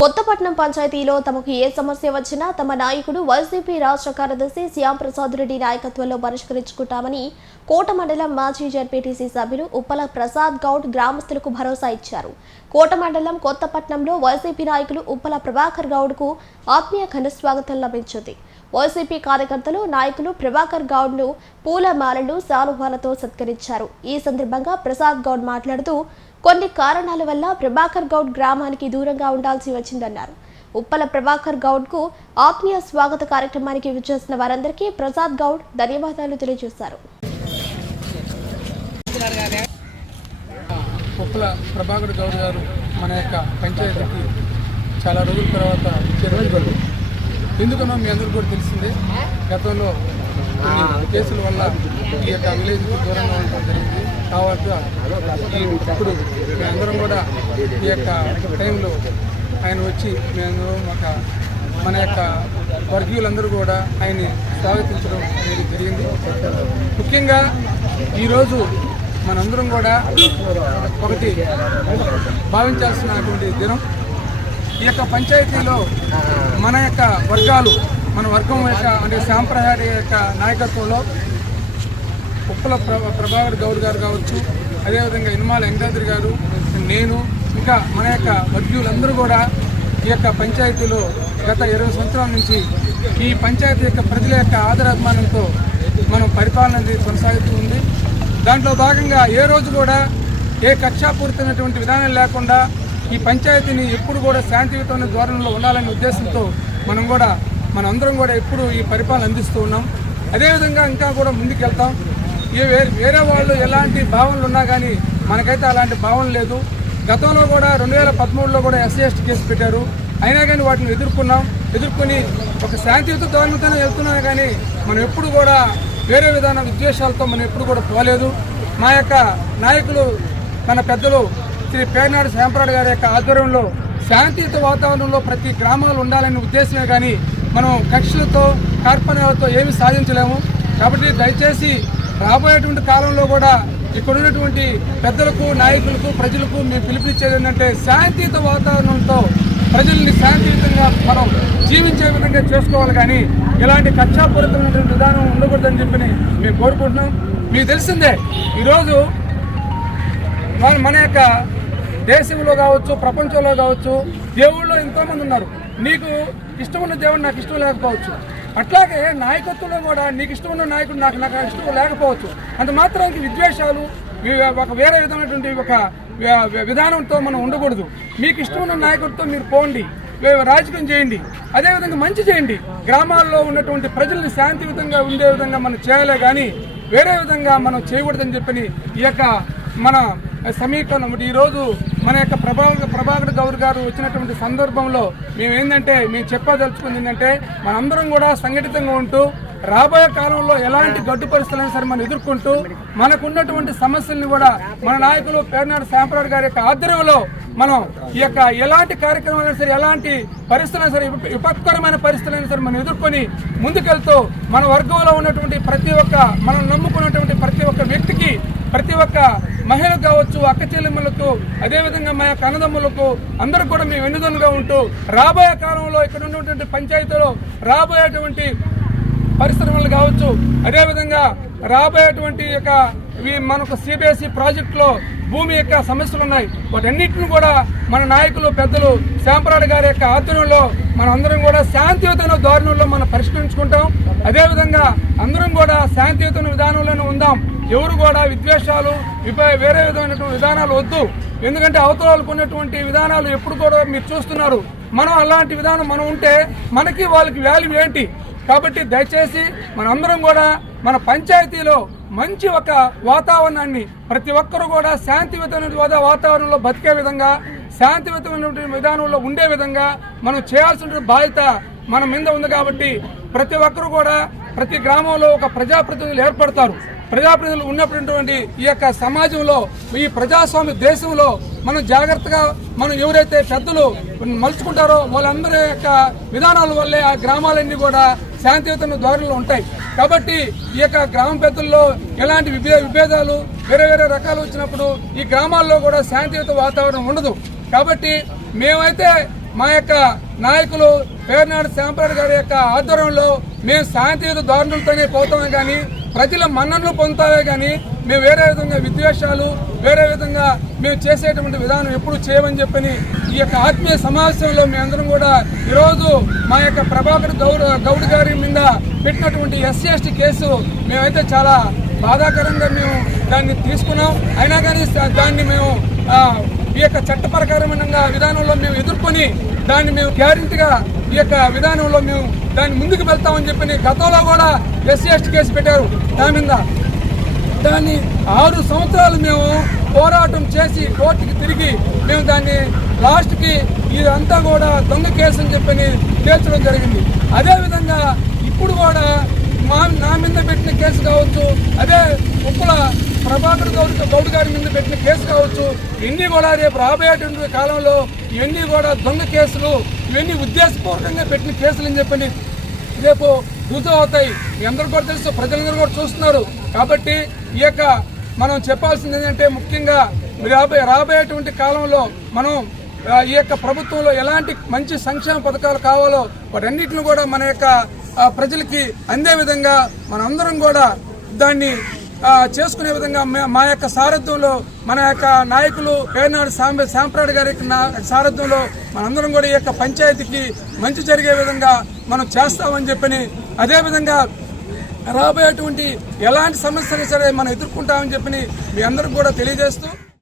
కొత్తపట్నం పంచాయతీలో తమకు ఏ సమస్య వచ్చినా తమ నాయకుడు వైసీపీ రాష్ట్ర కార్యదర్శి శ్యాం ప్రసాద్ రెడ్డి నాయకత్వంలో పరిష్కరించుకుంటామని కోట మండలం మాజీ జడ్పీటీసీ సభ్యులు ఉప్పల ప్రసాద్ గౌడ్ గ్రామస్తులకు భరోసా ఇచ్చారు. కోట మండలం కొత్తపట్నంలో వైసీపీ నాయకులు ఉప్పల ప్రభాకర్ గౌడ్కు ఆత్మీయ ఘన స్వాగతం లభించింది. వైసీపీ కార్యకర్తలు నాయకులు ప్రభాకర్ గౌడ్ను పూలమాలలు సానుభాలతో సత్కరించారు. ఈ సందర్భంగా ప్రసాద్ గౌడ్ మాట్లాడుతూ కొన్ని కారణాల వల్ల ప్రభాకర్ గౌడ్ గ్రామానికి దూరంగా ఉండాల్సి వచ్చిందన్నారు. ఉప్పల ప్రభాకర్ గౌడ్కు ఆత్మీయ స్వాగత కార్యక్రమానికి విచ్చేసిన వారందరికీ ప్రసాద్ గౌడ్ ధన్యవాదాలు తెలియజేశారు. ఉప్పల ప్రభాకర్ గౌడ్ గారు మన యొక్క పంచాయతీకి చాలా రోజుల తర్వాత ఎందుకనో మీ అందరికీ కూడా తెలిసిందే. గతంలో కేసుల వల్ల ఈ యొక్క విలేజ్కి దూరంగా ఉండడం జరిగింది. కాబట్టి ఇప్పుడు మేమందరం కూడా ఈ యొక్క టైంలో ఆయన వచ్చి మేము ఒక మన యొక్క వర్గీయులందరూ కూడా ఆయన్ని స్వాగతించడం అనేది జరిగింది. ముఖ్యంగా ఈరోజు మనందరం కూడా ఒకటి భావించాల్సినటువంటి దినం. ఈ యొక్క పంచాయతీలో మన యొక్క వర్గాలు మన వర్గం యొక్క అంటే సాంప్రదాయ యొక్క నాయకత్వంలో ఉప్పల ప్ర- ప్రభాకర్ గౌడ్ గారు కావచ్చు అదేవిధంగా ఇనుమాల వెంకటాద్రి గారు నేను ఇంకా మన యొక్క వర్గీయులందరూ కూడా ఈ యొక్క పంచాయతీలో గత ఇరవై సంవత్సరాల నుంచి ఈ పంచాయతీ యొక్క ప్రజల యొక్క ఆదరాభిమానంతో మనం పరిపాలన కొనసాగుతూ ఉంది. దాంట్లో భాగంగా ఏ రోజు కూడా ఏ కక్షాపూరితమైనటువంటి విధానం లేకుండా ఈ పంచాయతీని ఎప్పుడు కూడా శాంతియుతమైన ధోరణిలో ఉండాలనే ఉద్దేశంతో మనం కూడా మనందరం కూడా ఎప్పుడు ఈ పరిపాలన అందిస్తూ ఉన్నాం. అదేవిధంగా ఇంకా కూడా ముందుకెళ్తాం. ఏ వేరే వాళ్ళు ఎలాంటి భావనలు ఉన్నా కానీ మనకైతే అలాంటి భావన లేదు. గతంలో కూడా రెండు వేల పదమూడులో కూడా ఎస్సీ ఎస్టీ కేసు పెట్టారు. అయినా కానీ వాటిని ఎదుర్కొన్నాం. ఎదుర్కొని ఒక శాంతియుత ధోరణితోనే వెళ్తున్నాం కానీ మనం ఎప్పుడు కూడా వేరే విధాన విద్వేషాలతో మనం ఎప్పుడు కూడా పోలేదు. మా యొక్క నాయకులు మన పెద్దలు శ్రీ పేర్నాడు శాంపరాడు గారి యొక్క ఆధ్వర్యంలో శాంతియుత వాతావరణంలో ప్రతి గ్రామాలు ఉండాలనే ఉద్దేశమే కానీ మనం కక్షలతో కార్పణ్యాలతో ఏమీ సాధించలేము. కాబట్టి దయచేసి రాబోయేటువంటి కాలంలో కూడా ఇక్కడ ఉన్నటువంటి పెద్దలకు నాయకులకు ప్రజలకు మేము పిలుపునిచ్చేది ఏంటంటే శాంతియుత వాతావరణంతో ప్రజల్ని శాంతియుతంగా మనం జీవించే విధంగా చేసుకోవాలి కానీ ఇలాంటి కక్షాపూరితమైనటువంటి విధానం ఉండకూడదని చెప్పి మేము కోరుకుంటున్నాం. మీకు తెలిసిందే ఈరోజు మన యొక్క దేశంలో కావచ్చు ప్రపంచంలో కావచ్చు దేవుళ్ళు ఎంతోమంది ఉన్నారు. నీకు ఇష్టం ఉన్న దేవుడు నాకు ఇష్టం లేకపోవచ్చు. అట్లాగే నాయకత్వంలో కూడా నీకు ఇష్టం ఉన్న నాయకుడు నాకు నాకు ఇష్టం లేకపోవచ్చు. అంత మాత్రానికి విద్వేషాలు ఒక వేరే విధమైనటువంటి ఒక విధానంతో మనం ఉండకూడదు. మీకు ఇష్టం ఉన్న నాయకుడితో మీరు పోండి. రాజకీయం చేయండి. అదేవిధంగా మంచి చేయండి. గ్రామాల్లో ఉన్నటువంటి ప్రజల్ని శాంతియుతంగా ఉండే విధంగా మనం చేయాలి కానీ వేరే విధంగా మనం చేయకూడదని చెప్పని ఈ యొక్క మన సమీకరణం ఈరోజు మన యొక్క ప్రభా ప్రభాకర్ గౌర్ గారు వచ్చినటువంటి సందర్భంలో మేము ఏంటంటే మేము చెప్పదలుచుకుంది ఏంటంటే మనందరం కూడా సంఘటితంగా ఉంటూ రాబోయే కాలంలో ఎలాంటి గడ్డు పరిస్థితులైనా సరే మనం ఎదుర్కొంటూ మనకున్నటువంటి సమస్యల్ని కూడా మన నాయకులు పేర్నాడు శాంపరాడు గారి యొక్క ఆధ్వర్యంలో మనం ఈ యొక్క ఎలాంటి కార్యక్రమాలైనా సరే ఎలాంటి పరిస్థితులైనా సరే విపత్కరమైన పరిస్థితులైనా సరే మనం ఎదుర్కొని ముందుకెళ్తూ మన వర్గంలో ఉన్నటువంటి ప్రతి ఒక్క మనం నమ్ముకున్నటువంటి ప్రతి ఒక్క వ్యక్తికి ప్రతి ఒక్క మహిళకు కావచ్చు అక్క చెల్లెమ్మలకు అదేవిధంగా మా యొక్క అన్నదమ్ములకు అందరూ కూడా మేము వెన్నుదన్నుగా ఉంటూ రాబోయే కాలంలో ఇక్కడ ఉన్నటువంటి పంచాయతీలో రాబోయేటువంటి పరిశ్రమలు కావచ్చు అదేవిధంగా రాబోయేటువంటి యొక్క మనకు సిబిఎస్ఈ ప్రాజెక్టులో భూమి యొక్క సమస్యలు ఉన్నాయి వాటన్నిటిని కూడా మన నాయకులు పెద్దలు శాంపరాడు గారి యొక్క ఆధ్వర్యంలో మన అందరం కూడా శాంతియుతమైన ధోరణుల్లో మనం పరిష్కరించుకుంటాం. అదేవిధంగా అందరం కూడా శాంతియుతమైన విధానంలోనే ఉందాం. ఎవరు కూడా విద్వేషాలు వేరే విధమైనటువంటి విధానాలు వద్దు. ఎందుకంటే అవతలకు ఉన్నటువంటి విధానాలు ఎప్పుడు కూడా మీరు చూస్తున్నారు. మనం అలాంటి విధానం మనం ఉంటే మనకి వాళ్ళకి వాల్యూ ఏంటి? కాబట్టి దయచేసి మనందరం కూడా మన పంచాయతీలో మంచి ఒక వాతావరణాన్ని ప్రతి ఒక్కరు కూడా శాంతియుతమైన వాతావరణంలో బతికే విధంగా శాంతియుతమైన విధానంలో ఉండే విధంగా మనం చేయాల్సిన బాధ్యత మన మీద ఉంది కాబట్టి ప్రతి ఒక్కరు కూడా ప్రతి గ్రామంలో ఒక ప్రజాప్రతినిధులు ఏర్పడతారు. ప్రజాప్రతినిధులు ఉన్నటువంటి ఈ యొక్క సమాజంలో ఈ ప్రజాస్వామ్య దేశంలో మనం జాగ్రత్తగా మనం ఎవరైతే పెద్దలు మలుచుకుంటారో వాళ్ళందరి యొక్క విధానాల వల్లే ఆ గ్రామాలన్నీ కూడా శాంతియుతమైన ధోరణిలో ఉంటాయి. కాబట్టి ఈ యొక్క గ్రామ పెద్దల్లో ఎలాంటి విభే విభేదాలు వేరే వేరే రకాలు వచ్చినప్పుడు ఈ గ్రామాల్లో కూడా శాంతియుత వాతావరణం ఉండదు. కాబట్టి మేమైతే మా యొక్క నాయకులు పేర్నాడు శ్యాంపరాడు గారి యొక్క ఆధ్వర్యంలో మేము శాంతియుత ధోరణులతోనే పోతాం కానీ ప్రజల మన్ననలు పొందుతారే కానీ మేము వేరే విధంగా విద్వేషాలు వేరే విధంగా మేము చేసేటువంటి విధానం ఎప్పుడు చేయమని చెప్పని ఈ యొక్క ఆత్మీయ సమావేశంలో మేమందరం కూడా ఈరోజు మా యొక్క ప్రభాకర్ గౌడ్ గౌడ్ గారి మీద పెట్టినటువంటి ఎస్సీ ఎస్టీ కేసు మేమైతే చాలా బాధాకరంగా మేము దాన్ని తీసుకున్నాం. అయినా కానీ దాన్ని మేము ఈ యొక్క చట్టప్రకారమైన విధానంలో మేము ఎదుర్కొని దాన్ని మేము గ్యారెంటీగా ఈ యొక్క విధానంలో మేము దాన్ని ముందుకు వెళ్తామని చెప్పి గతంలో కూడా ఎస్సీ ఎస్టీ కేసు పెట్టారు. దాని మీద దాన్ని ఆరు సంవత్సరాలు మేము పోరాటం చేసి కోర్టుకి తిరిగి మేము దాన్ని లాస్ట్కి ఇదంతా కూడా దొంగ కేసు అని చెప్పని తేల్చడం జరిగింది. అదేవిధంగా ఇప్పుడు కూడా మా నా మీద పెట్టిన కేసు కావచ్చు అదే ప్రభాకర్ గౌడ్ గౌడ్ గారి మీద పెట్టిన కేసు కావచ్చు. ఇవన్నీ కూడా రేపు రాబోయేటువంటి కాలంలో ఇవన్నీ కూడా దొంగ కేసులు ఇవన్నీ ఉద్దేశపూర్వకంగా పెట్టిన కేసులు అని చెప్పని రేపు రుజువు అవుతాయి. మీ అందరూ కూడా తెలుసు ప్రజలందరూ కూడా చూస్తున్నారు. కాబట్టి ఈ యొక్క మనం చెప్పాల్సింది ఏంటంటే ముఖ్యంగా రాబోయే రాబోయేటువంటి కాలంలో మనం ఈ యొక్క ప్రభుత్వంలో ఎలాంటి మంచి సంక్షేమ పథకాలు కావాలో వాటన్నిటిని కూడా మన యొక్క ప్రజలకి అందే విధంగా మనందరం కూడా దాన్ని చేసుకునే విధంగా మా యొక్క సారథ్యంలో మన యొక్క నాయకులు పేర్నాడు సాంబ శాంప్రాడ్ గారి నా- సారథ్యంలో మనందరం కూడా ఈ యొక్క పంచాయతీకి మంచి జరిగే విధంగా మనం చేస్తామని చెప్పని అదేవిధంగా రాబోయేటువంటి ఎలాంటి సమస్యలు సరే మనం ఎదుర్కొంటామని చెప్పని మీ అందరికి కూడా తెలియజేస్తూ